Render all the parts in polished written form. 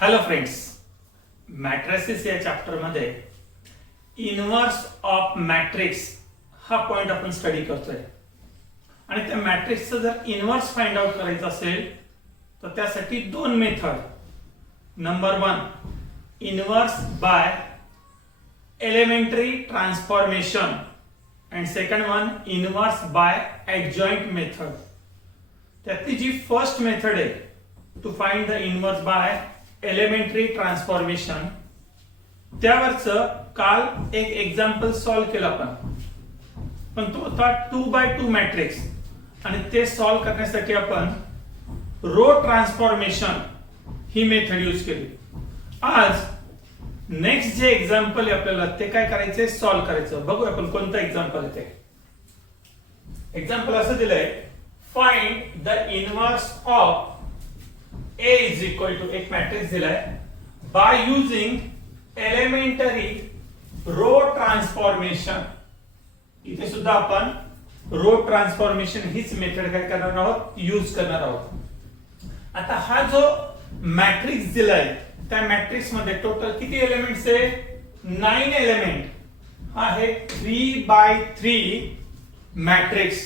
Hello friends, matrices या chapter मध्ये inverse of matrix हा पॉइंट आपण स्टडी करतोय. आणि त्या मॅट्रिक्सचं जर इनव्हर्स फाइंड आउट करायचं असेल तर त्यासाठी दोन method. Number 1 inverse by elementary transformation and second one inverse by adjoint method. त्यातली जी फर्स्ट मेथड आहे to find the inverse by elementary transformation, त्यावरचं काल एक एक्झाम्पल सॉल्व्ह केलं आपण, पण तो होता 2x2 मॅट्रिक्स आणि ते सॉल्व्ह करण्यासाठी आपण रो ट्रान्सफॉर्मेशन ही मेथड यूज केली. आज नेक्स्ट जे एक्झाम्पल आहे आपल्याला ते काय करायचंय, सॉल्व्ह करायचं. बघू आपण कोणतं एक्झाम्पल आहे ते. एक्झाम्पल असं दिलंय, find the inverse of A is equal to एक मॅट्रिक्स दिलाय by using elementary row transformation. इथे सुद्धा आपण रो ट्रान्सफॉर्मेशन हीच मेथड काय करणार आहोत, यूज करणार आहोत. आता हा जो मॅट्रिक्स दिलाय त्या मॅट्रिक्स मध्ये टोटल किती एलिमेंट्स आहे, 9 एलिमेंट. हा आहे 3x3 मॅट्रिक्स.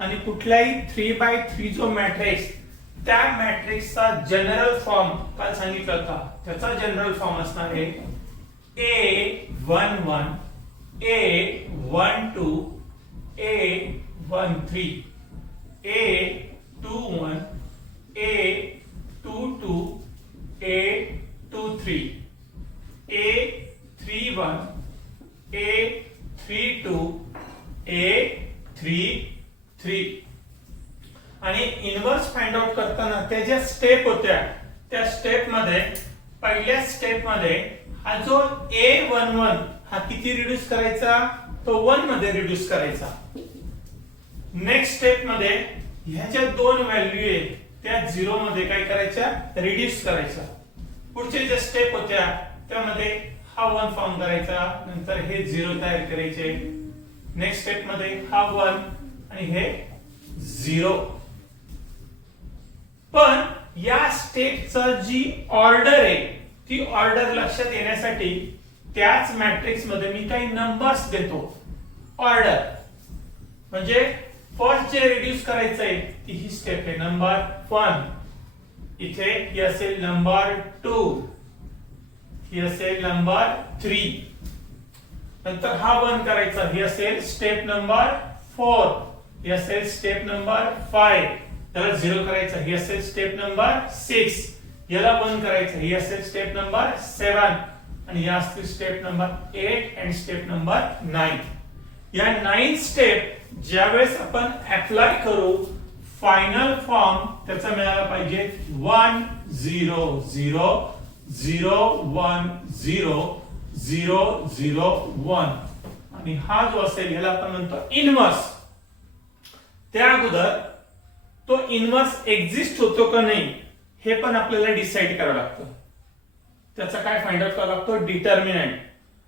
आणि कुठलाही 3x3 जो मॅट्रिक्स, त्या मॅट्रिक्सचा जनरल फॉर्म काल सांगितलं होता, त्याचा जनरल फॉर्म असणार आहे A11 A12 A13 A21 A22 A23 A31 A32 A33. आणि इनव्हर्स फाइंड आउट करताना त्या ज्या स्टेप होत्या त्या स्टेप मध्ये पहिल्या स्टेप मध्ये हा जो A11 हा किती रिड्यूस करायचा, तो 1 मध्ये रिड्यूस करायचा. नेक्स्ट स्टेप मध्ये ह्याच्या दोन व्हॅल्यू आहेत त्या 0 मध्ये काय करायच्या, रिड्यूस करायच्या. पुढचे जे स्टेप होत्या त्यामध्ये हा 1 फॉर्म करायचा, नंतर हे 0 तयार करायचे. नेक्स्ट स्टेप मध्ये हा 1 आणि हे 0. पण या स्टेपचं जी ऑर्डर आहे ती ऑर्डर लक्षात येण्यासाठी त्याच मॅट्रिक्स मध्ये मी काही नंबर्स देतो. ऑर्डर म्हणजे फर्स्ट जे रिड्यूस करायचंय ती ही स्टेप आहे नंबर 1. इथे ही असेल नंबर 2, ही असेल नंबर 3. नंतर हा 1 करायचा, ही असेल स्टेप नंबर 4, ही असेल स्टेप नंबर 5. त्याला 0 करायचं, ही असेल स्टेप नंबर 6. याला 1 करायचं, ही असेल स्टेप नंबर 7. आणि या असतील स्टेप नंबर 8 आणि स्टेप नंबर 9. या 9 स्टेप ज्यावेळेस आपण अप्लाय करू, फायनल फॉर्म त्याचा मिळाला पाहिजे 1 0 0 0 1 0 0 0 1. आणि हा जो असेल याला आपण म्हणतो इनव्हर्स. त्या अगोदर तो इनव्हर्स एक्झिस्ट होतो का नाही हे पण आपल्याला डिसाइड करावं लागतं. त्याचा काय फाइंड आउट करावा लागतो, डिटर्मिनंट.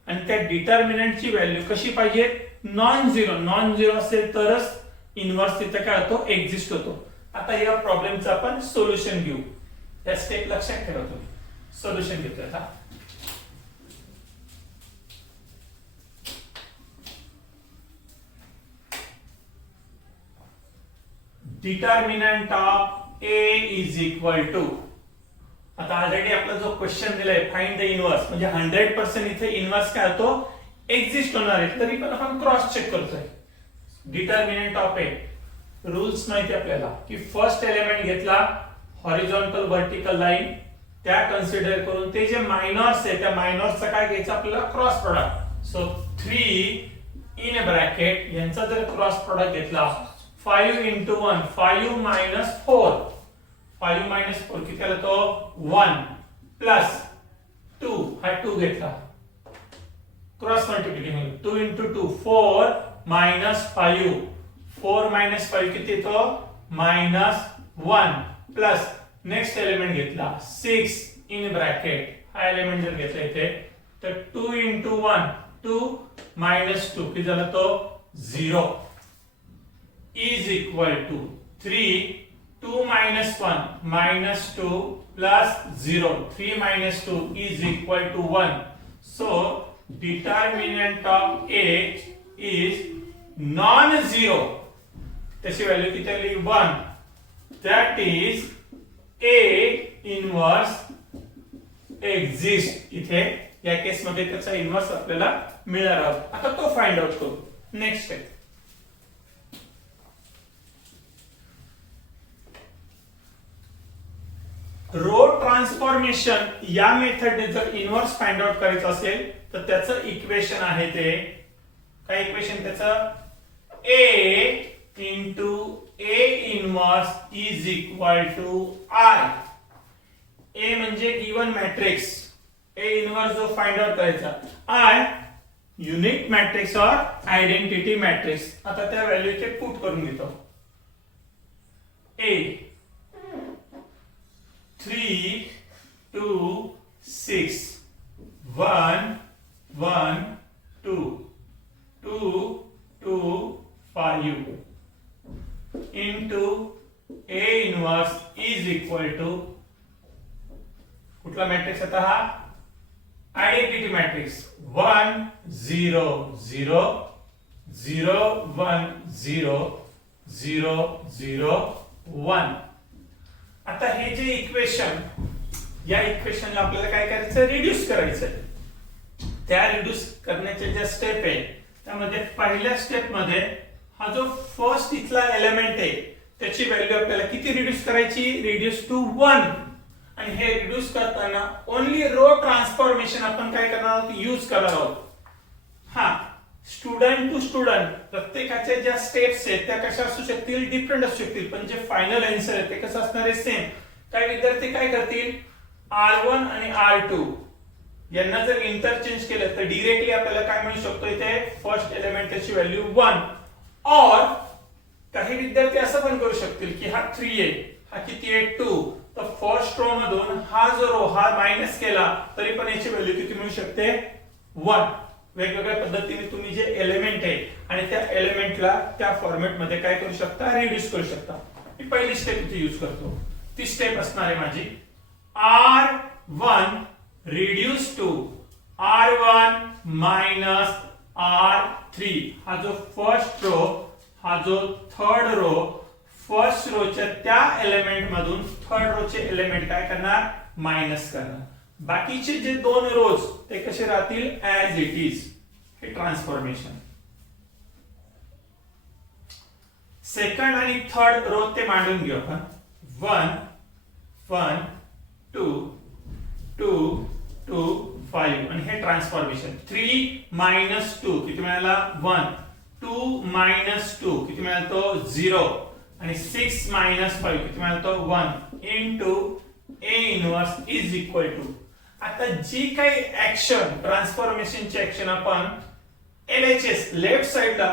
आणि त्या डिटर्मिनंटची व्हॅल्यू कशी पाहिजे, नॉन झिरो. नॉन झिरो असेल तरच इनव्हर्स तिथे काय होतो, एक्झिस्ट होतो. आता या प्रॉब्लेमचं आपण सोल्युशन घेऊ. या स्टेप लक्षात ठेवा तुम्ही. सोल्युशन घेतोय आता. Determinant of A is equal to, आता ऑलरेडी आपला जो क्वेश्चन दिलाय फाइंड द इनव्हर्स, म्हणजे 100% इथे इनव्हर्स काय होतो, एक्झिस्ट होणार आहे. तरी पण आपण क्रॉस चेक करतोय. डिटर्मिनंट ऑफ A रूल्स माहिती आपल्याला की फर्स्ट एलिमेंट घेतला हॉरिझॉन्टल व्हर्टिकल लाईन, त्या कन्सिडर करून ते जे मायनर्स आहे त्या मायनर्सचा काय घ्यायचं आपल्याला, cross product. So 3 in bracket यांचा जर क्रॉस प्रोडक्ट घेतला 5 into 1 5 minus 4 5 minus 4 किती आला तो 1 प्लस 2 हा 2 घेतला cross multiplication 2 into 2 4 minus 5 4 minus 5 किती तो -1 प्लस नेक्स्ट एलिमेंट घेतला 6 इन ब्रॅकेट हा एलिमेंट जर घेतला इथे तर 2 into 1 2 minus 2 किती झाला तो 0 is equal to 3 2 minus 1 minus 2 plus 0. 3 minus 2 is equal to 1. So determinant of A is non-zero. त्याची व्हॅल्यू किती आली 1. That is A inverse exist. इथे या केस मध्ये त्याचा इन्व्हर्स आपल्याला मिळणार आहोत. आता तो फाइंड आउट करू. Next step. रो ट्रान्सफॉर्मेशन या मेथडने जर इन्व्हर्स फाइंड आउट करायचं असेल तर त्याचं इक्वेशन आहे ते काय इक्वेशन त्याचं A into A inverse is equal to I. A म्हणजे गिवन मॅट्रिक्स. A inverse जो फाइंड आउट करायचा. I युनिट मॅट्रिक्स और आयडेंटिटी मॅट्रिक्स. आता त्या व्हॅल्यू इथे पुट करून घेतो. A 3 2 6 1 1 2 2 2 5 into A inverse is equal to कुठला मॅट्रिक्स आता हा आयडेंटिटी मॅट्रिक्स 1 0 0 0 1 0 0 0 1. आता हे जे इक्वेशन या इक्वेशनला आपल्याला काय करायचं रिड्यूस करायचं. त्या रिड्यूस करण्याच्या ज्या स्टेप आहे त्यामध्ये पहिल्या स्टेप मध्ये हा जो फर्स्ट इथला एलिमेंट आहे त्याची व्हॅल्यू आपल्याला किती रिड्यूस करायची रिड्यूस टू 1. आणि हे रिड्यूस करताना ओनली रो ट्रान्सफॉर्मेशन आपण काय करणार आहोत यूज करणार आहोत. हा स्टुडंट टू स्टुडंट प्रत्येकाच्या ज्या स्टेप्स आहेत त्या कशा असू शकतील डिफरंट असू शकतील पण जे फायनल आन्सर आहे ते कसं असणार आहे सेम. काही विद्यार्थी काय करतील R1 आणि R2 यांना जर इंटरचेंज केलं तर डायरेक्टली आपल्याला काय मिळू शकतो इथे फर्स्ट एलिमेंट त्याची व्हॅल्यू 1. और काही विद्यार्थी असं पण करू शकतील की हा 3 आहे हा किती आहे 2. तर फर्स्ट रो मधून हा जो रो हा मायनस केला तरी पण याची व्हॅल्यू किती मिळू शकते 1. वेगवेगळ्या पद्धतीने तुम्ही जे एलिमेंट आहे आणि त्या एलिमेंटला त्या फॉर्मॅट मध्ये काय करू शकता रिड्यूस करू शकता. मी पहिली स्टेप इथे यूज करतो. ती स्टेप असणार आहे माझी R1 reduce to R1 minus R3. हा जो फर्स्ट रो हा जो थर्ड रो फर्स्ट रोच्या त्या एलिमेंट मधून थर्ड रोचे एलिमेंट काय करणार मायनस करणार. बाकीचे जे दोन रोज ते कसे राहतील ऍज इट इज. हे ट्रान्सफॉर्मेशन. सेकंड आणि थर्ड रो ते मांडून घेऊ आपण. 1 1 2 2 2 5 आणि हे ट्रान्सफॉर्मेशन. 3 मायनस 2 किती मिळाला 1. 2 मायनस 2 किती मिळाला तो 0 आणि 6 मायनस 5 किती मिळाला तो 1 into A inverse is equal to. आता जी काही ऍक्शन ट्रान्सफॉर्मेशनची ऍक्शन आपण LHS लेफ्ट साइडला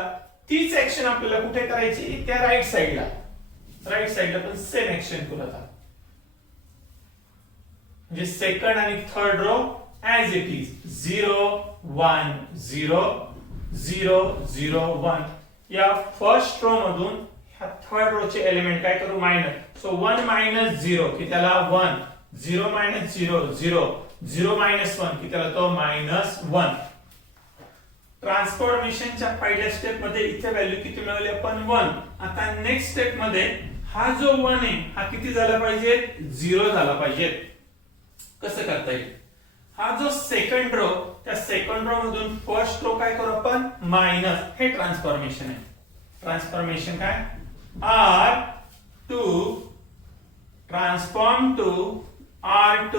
तीच ऍक्शन आपल्याला कुठे करायची त्या राईट साइडला. राईट साइडला पण सेम ऍक्शन करू आता. म्हणजे सेकंड आणि third row as it is 0 1 0 0 0 1. या फर्स्ट रो मधून ह्या थर्ड रो चे एलिमेंट काय करू मायनस. सो 1 मायनस 0 की त्याला 1 0 मायनस 0 0 0 मायनस 1 की त्याला तो मायनस 1. ट्रान्सफॉर्मेशनच्या पहिल्या स्टेप मध्ये इथे व्हॅल्यू किती मिळवली आपण 1. आता नेक्स्ट स्टेप मध्ये हा जो 1 आहे हा किती झाला पाहिजे 0 झाला पाहिजे. कसं करता येईल. हा जो सेकंड रो त्या सेकंड रो मधून फर्स्ट रो काय करू आपण मायनस. हे ट्रान्सफॉर्मेशन आहे. ट्रान्सफॉर्मेशन काय R2 transform to R2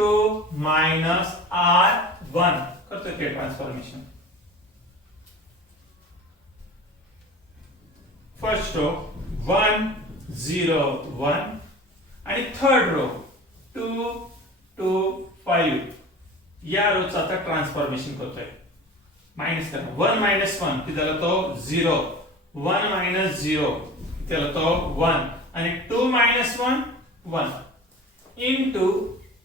minus R1 करतो ते ट्रान्सफॉर्मेशन. फर्स्ट रो 1 0 1 आणि थर्ड रो 2 2 5 या रोचा आता ट्रान्सफॉर्मेशन करतोय. मायनस करा 1 मायनस 1 की त्याला तो 0 1 मायनस 0 त्याला तो 1 आणि 2 minus 1 1 into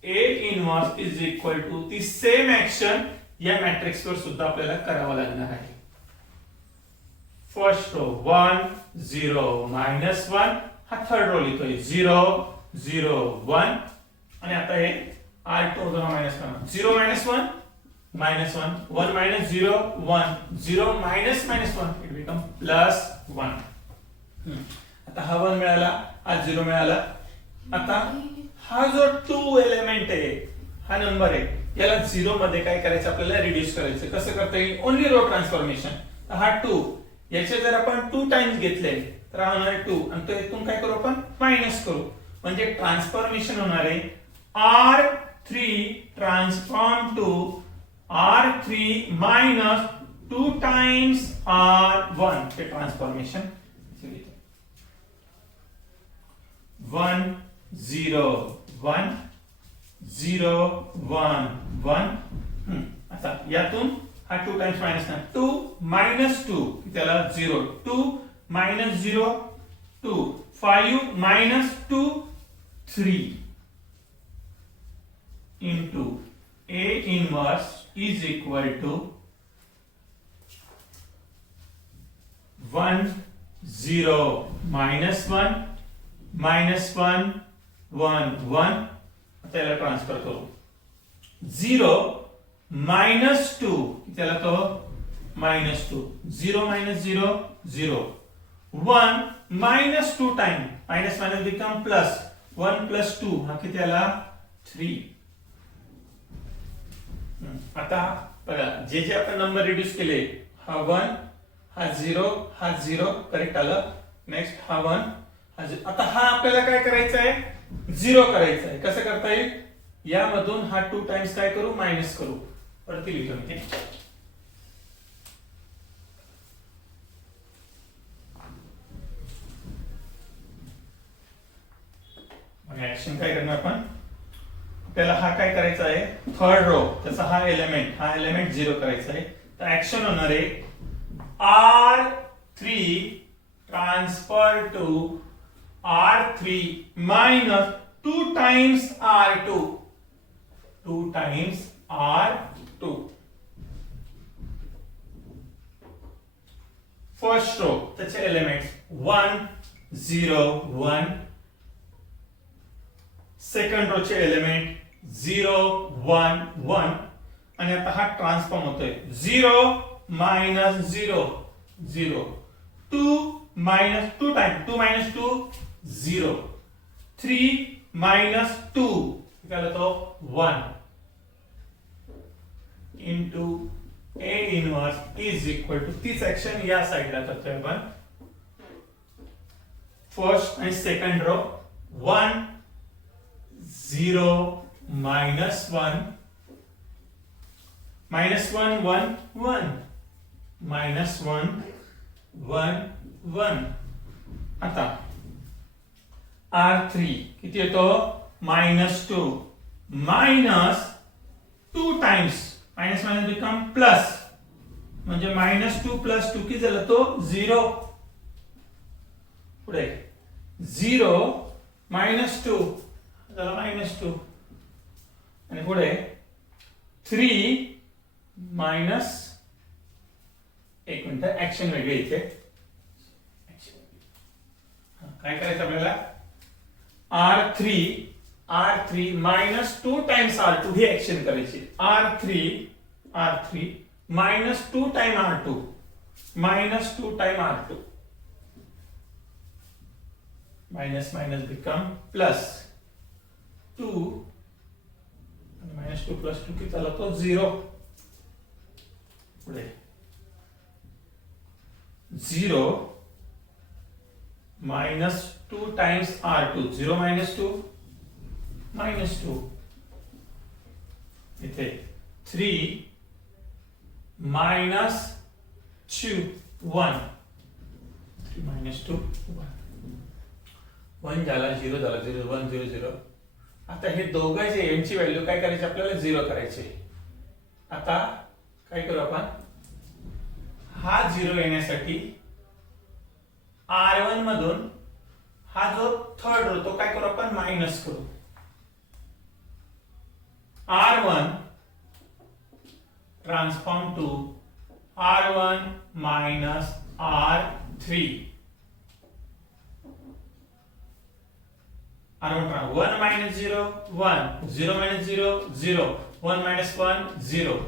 A inverse is equal to ती सेम ऍक्शन या मॅट्रिक्स वर सुद्धा आपल्याला करावं लागणार आहे. फर्स्ट रो 1 0 मायनस 1 हा थर्ड रो लिहितोय 0 0 1 आणि आता हे R2 जरा मायनस करणार 0 minus 1 minus 1 1 minus 0 1 0 minus minus 1 it become plus 1 आता हा 1 मिळाला हा 0 मिळाला आता हा जो 2 एलिमेंट आहे हा नंबर आहे याला 0 मध्ये काय करायचं आपल्याला रिड्यूस करायचं कसं करता येईल ओन्ली रो ट्रान्सफॉर्मेशन हा 2 याचे जर आपण 2 टाइम्स घेतले तर हा होणार 2 आणि तो इथून काय करू आपण मायनस करू म्हणजे ट्रान्सफॉर्मेशन होणार आहे R3 transform to R3 minus 2 times R1 के ट्रांसफॉर्मेशन 1 0 1 0 1 1 आता यातून हा 2 टाइम्स मायनस ना 2 minus 2 त्याला 0 2 minus 0 2 5 minus 2 3 into A inverse is equal to 1 0 minus 1 minus 1 1 1 त्याला ट्रान्सफर करू 0 minus 2 त्याला तो minus 2 0 minus 0 0 1 minus 2 time minus minus become plus 1 plus 2 हा किती आला 3 आता बघा जे जे आपण नंबर रिड्यूस केले हा 1 हा 0 हा 0 करेक्ट आलं नेक्स्ट हा 1 हा 0 आता हा आपल्याला काय करायचं आहे 0 करायचं आहे कसं करता येईल यामधून हा 2 टाइम्स काय करू मायनस करू परत लिहितो मी ते मग ऍक्शन काय करणार आपण आपल्याला हा काय करायचा आहे थर्ड रो त्याचा हा एलिमेंट 0 करायचा आहे तर ऍक्शन होणार आहे R3 transfer to R3 minus 2 times R2 2 times R2 first row त्याचे एलिमेंट्स 1 0 1 सेकंड रो चे एलिमेंट 0 1 1 आणि आता हा ट्रान्सफॉर्म होतोय 0 minus 0 0 2 minus 2 time 2 minus 2 0 3 minus 2 काय होतो 1 into A inverse is equal to तीच ऍक्शन या साइडला करतोय आपण फर्स्ट आणि second row 1 0 minus 1 minus 1 1 1 minus 1 1 1 आता R3 किती येतो -2 minus 2 times minus minus become plus म्हणजे -2 + 2 किती झालं तो 0 पुढे 0 -2 झाला -2 आणि पुढे 3 मायनस एक मिनिट ऍक्शन वेगळी इथे काय करायचं आपल्याला R3 -2 टाइम्स R2 ही ऍक्शन करायची R3 -2 time R2 -2 time R2 minus minus become plus 2 -2 + 2 किती झाला तो 0 पुढे 0 -2 टाइम्स R2 0 -2 -2 इथे 3 -2 1 3 -2 1 झाला 0 झाला 0 1 0 0 आता हे दोघांचे यांची व्हॅल्यू काय करायची आपल्याला 0 करायची आता काय करू आपण हा 0 येण्यासाठी R1 मधून हा जो थर्ड रो तो काय करू आपण मायनस करू R1 transform to R1 minus R3 R1 1 minus 0 1, 0 minus 0 0, 1 minus 1 0.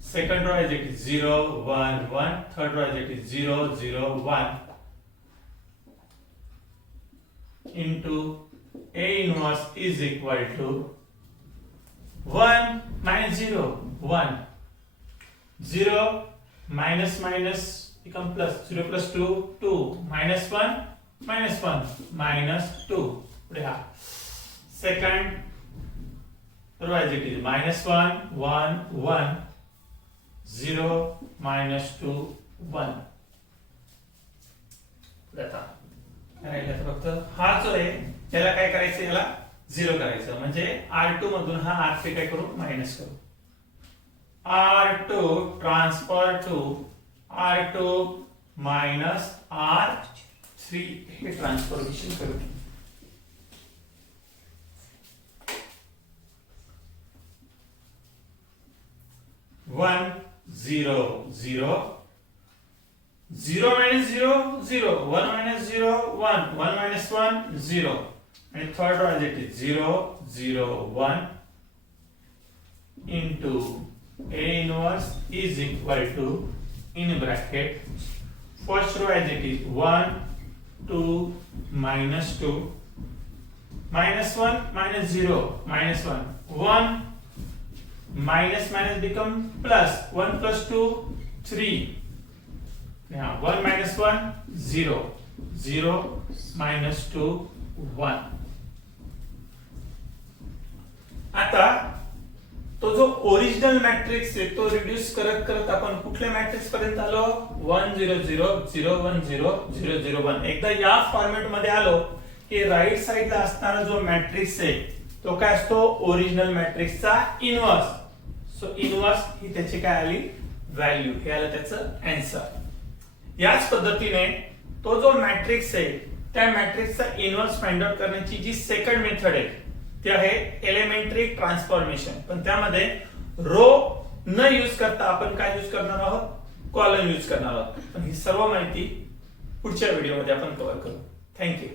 Second row as it is 0 1 1, third row as it is 0 0 1 into A inverse is equal to 1 minus 0 1, 0 minus minus become plus, 0 plus 2 2, minus 1 minus 2. Second row as it is minus 1 1 1, 0 minus 2 1. फक्त हा जो आहे त्याला काय करायचं, याला 0 करायचं, म्हणजे R2 मधून हा R3 काय करू, मायनस करू. R2 transfer to R2 minus R3 हे ट्रान्सफॉर्मेशन करू. One 0 0, 0 minus 0 0, 1 minus 0 1, 1 minus 1 0, and third row as it is 0 0 1 into A inverse is equal to, in bracket, first row as it is 1 2 minus 2, minus 1 minus 0 minus 1 1, minus minus become plus, 1 plus 2 3. Now 1 minus 1 0, 0 minus 2 1. आता तो जो original matrix आहे तो reduce करत करत आपण कुठल्या matrix पर्यंत आलो, 1 0 0 0 1 0 0 0 1. एकदा या फॉर्मॅट मध्ये आलो की राईट साइडला असणारा जो मॅट्रिक्स आहे तो काय असतो, ओरिजिनल मॅट्रिक्सचा इनव्हर्स. सो इनव्हर्स ही त्याची काय आली, व्हॅल्यू, हे आलं त्याचं आन्सर. याच पद्धतीने तो जो मॅट्रिक्स आहे त्या मॅट्रिक्सचा इनव्हर्स फाइंड आउट करण्याची जी सेकंड मेथड आहे ती आहे एलिमेंटरी ट्रान्सफॉर्मेशन. पण त्यामध्ये रो न यूज करता आपण काय यूज करणार आहोत, कॉलम यूज करणार आहोत. पण ही सर्व माहिती पुढच्या व्हिडिओमध्ये आपण कव्हर करू. थँक्यू.